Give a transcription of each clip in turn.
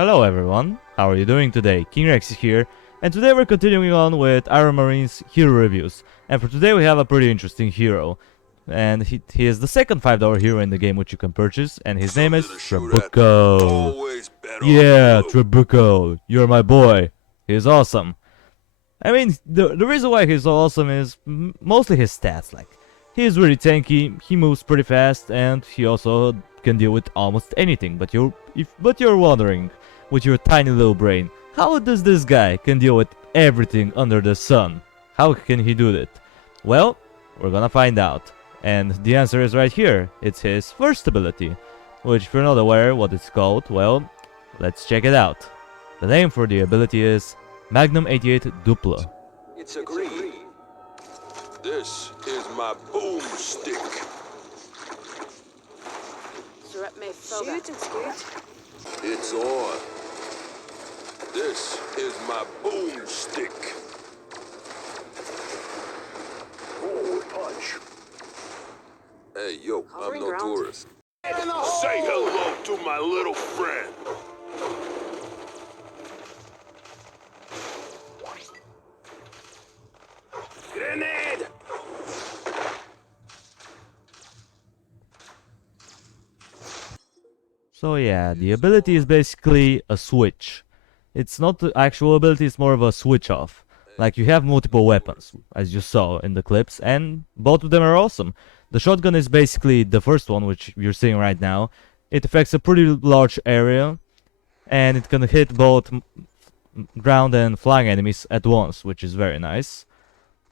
Hello everyone, how are you doing today? King Rex is here, and today we're continuing on with Iron Marine's hero reviews. And for today we have a pretty interesting hero. And he is the second $5 hero in the game which you can purchase, and his name is Trabuco. Yeah, Trabuco, you're my boy. He's awesome. I mean, the reason why he's so awesome is mostly his stats. Like, he's really tanky, he moves pretty fast, and he also can deal with almost anything. But you're wondering, with your tiny little brain, how does this guy can deal with everything under the sun? How can he do that? Well, we're gonna find out. And the answer is right here. It's his first ability, which if you're not aware what it's called, well, let's check it out. The name for the ability is Magnum 88 Dupla. It's agreed. This is my boomstick. Shoot, it's good. It's on. This is my boomstick. Oh, punch. Hey, yo, I'm no tourist. Say hello to my little friend. Grenade! So yeah, the ability is basically a switch. It's not the actual ability, it's more of a switch off. Like, you have multiple weapons, as you saw in the clips, and both of them are awesome. The shotgun is basically the first one, which you're seeing right now. It affects a pretty large area, and it can hit both ground and flying enemies at once, which is very nice.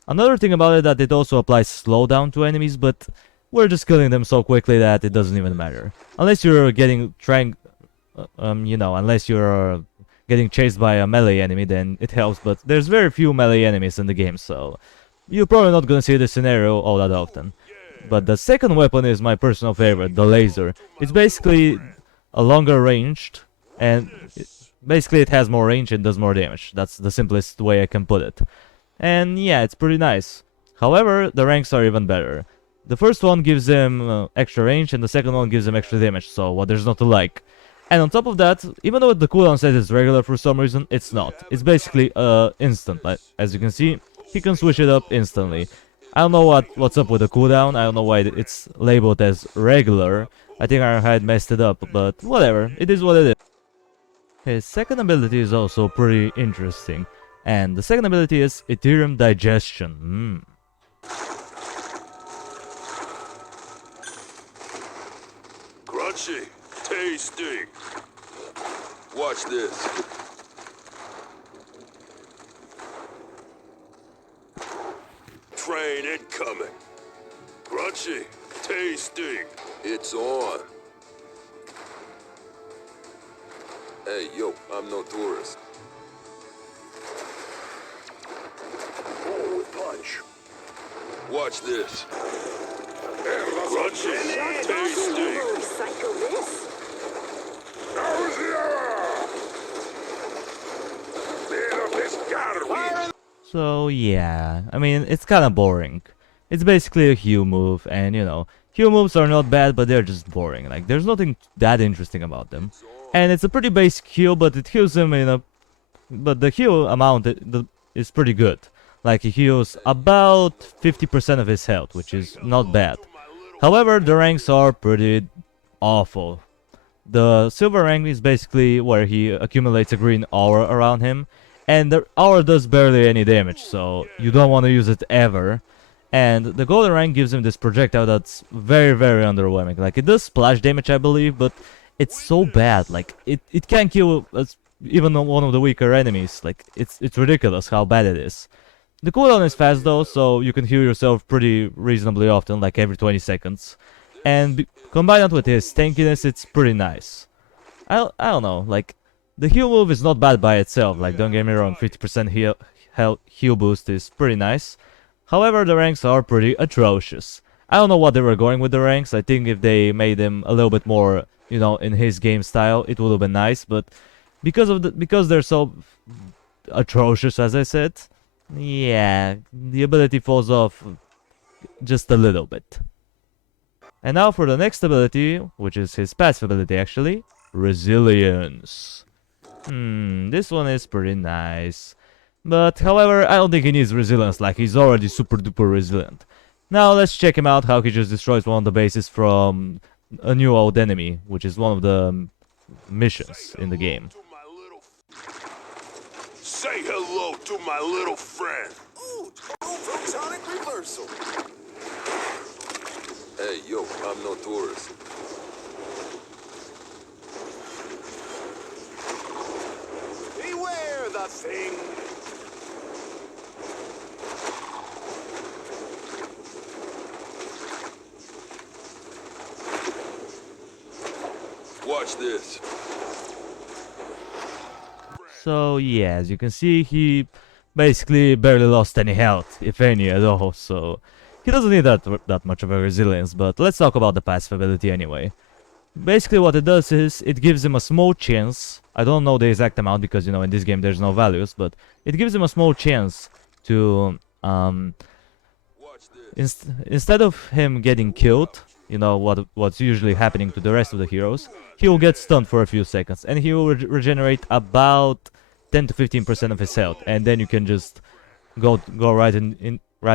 Another thing about it that it also applies slowdown to enemies, but we're just killing them so quickly that it doesn't even matter. Unless you're getting unless you're getting chased by a melee enemy, then it helps, but there's very few melee enemies in the game, so you're probably not gonna see this scenario all that often. But the second weapon is my personal favorite, the laser. It's basically a longer ranged, and basically it has more range and does more damage. That's the simplest way I can put it. And yeah, it's pretty nice. However, the ranks are even better. The first one gives him extra range, and the second one gives him extra damage, so what there's not to like. And on top of that, even though the cooldown says it's regular for some reason, it's not. It's basically instant. Like, as you can see, he can switch it up instantly. I don't know what's up with the cooldown, I don't know why it's labeled as regular. I think Ironhide messed it up, but whatever, it is what it is. His second ability is also pretty interesting. And the second ability is Ethereum Digestion. Crunchy, tasty. Watch this. Train incoming. Crunchy, tasty. It's on. Hey, yo, I'm no tourist. Oh, punch. Watch this. Crunchy, tasty. Recycle this. So yeah, I mean, it's kinda boring. It's basically a heal move, and heal moves are not bad, but they're just boring. Like, there's nothing that interesting about them. And it's a pretty basic heal, but it heals him but the heal amount is pretty good. Like, he heals about 50% of his health, which is not bad. However, the ranks are pretty awful. The silver rank is basically where he accumulates a green aura around him, and the aura does barely any damage, so you don't want to use it ever. And the golden rank gives him this projectile that's very, very underwhelming. Like, it does splash damage, I believe, but it's so bad. Like, it can kill even one of the weaker enemies. Like, it's ridiculous how bad it is. The cooldown is fast though, so you can heal yourself pretty reasonably often, like every 20 seconds. And combined with his tankiness, it's pretty nice. I don't know, like, the heal move is not bad by itself, like, don't get me wrong, 50% heal boost is pretty nice. However, the ranks are pretty atrocious. I don't know what they were going with the ranks. I think if they made them a little bit more, in his game style, it would have been nice, but because they're so atrocious, as I said, yeah, the ability falls off just a little bit. And now for the next ability, which is his passive ability actually, Resilience. This one is pretty nice. But, however, I don't think he needs resilience, like he's already super duper resilient. Now let's check him out, how he just destroys one of the bases from a new old enemy, which is one of the missions in the game. Say hello to my little friend. Ooh, protonic reversal. Hey, yo, I'm no tourist. Beware the thing. Watch this. So yeah, as you can see, he basically barely lost any health, if any at all, so he doesn't need that much of a resilience. But let's talk about the passive ability anyway. Basically what it does is, it gives him a small chance, I don't know the exact amount because, you know, in this game there's no values, but it gives him a small chance to, instead of him getting killed, you know, what's usually happening to the rest of the heroes, he will get stunned for a few seconds, and he will regenerate about 10 to 15% of his health, and then you can just go right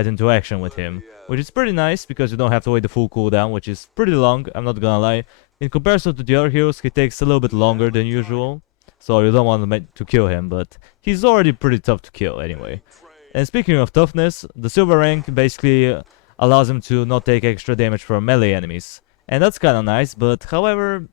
into action with him, which is pretty nice because you don't have to wait the full cooldown, which is pretty long, I'm not gonna lie. In comparison to the other heroes, he takes a little bit longer than usual, so you don't want to kill him, but he's already pretty tough to kill anyway. And speaking of toughness, the silver rank basically allows him to not take extra damage from melee enemies, and that's kinda nice. But however,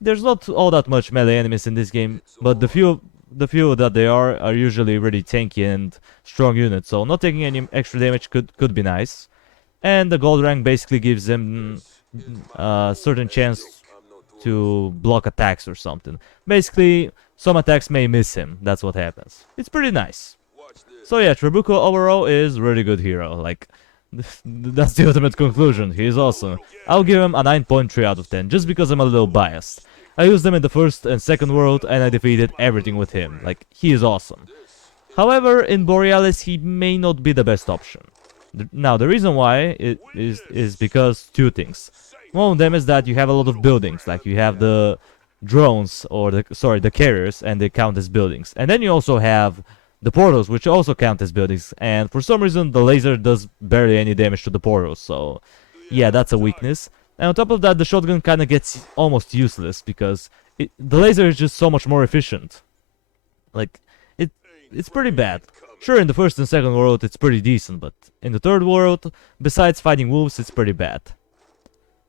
there's not all that much melee enemies in this game, but the few that they are usually really tanky and strong units, so not taking any extra damage could be nice. And the gold rank basically gives them a certain chance to block attacks or something. Basically, some attacks may miss him, that's what happens. It's pretty nice. So yeah, Trabuco overall is really good hero, like, that's the ultimate conclusion, he is awesome. I'll give him a 9.3 out of 10, just because I'm a little biased. I used him in the first and second world, and I defeated everything with him, like, he is awesome. However, in Borealis he may not be the best option. Now, the reason why is because two things. One of them is that you have a lot of buildings, like you have the drones, or the carriers, and they count as buildings. And then you also have the portals, which also count as buildings, and for some reason the laser does barely any damage to the portals, so yeah, that's a weakness. And on top of that, the shotgun kinda gets almost useless, because the laser is just so much more efficient. Like, it's pretty bad. Sure, in the first and second world it's pretty decent, but in the third world, besides fighting wolves, it's pretty bad.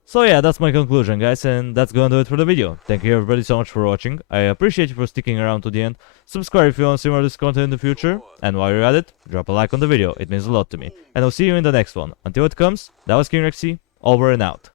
So yeah, that's my conclusion, guys, and that's gonna do it for the video. Thank you everybody so much for watching. I appreciate you for sticking around to the end. Subscribe if you want to see more of this content in the future. And while you're at it, drop a like on the video, it means a lot to me. And I'll see you in the next one. Until it comes, that was King Rexy, over and out.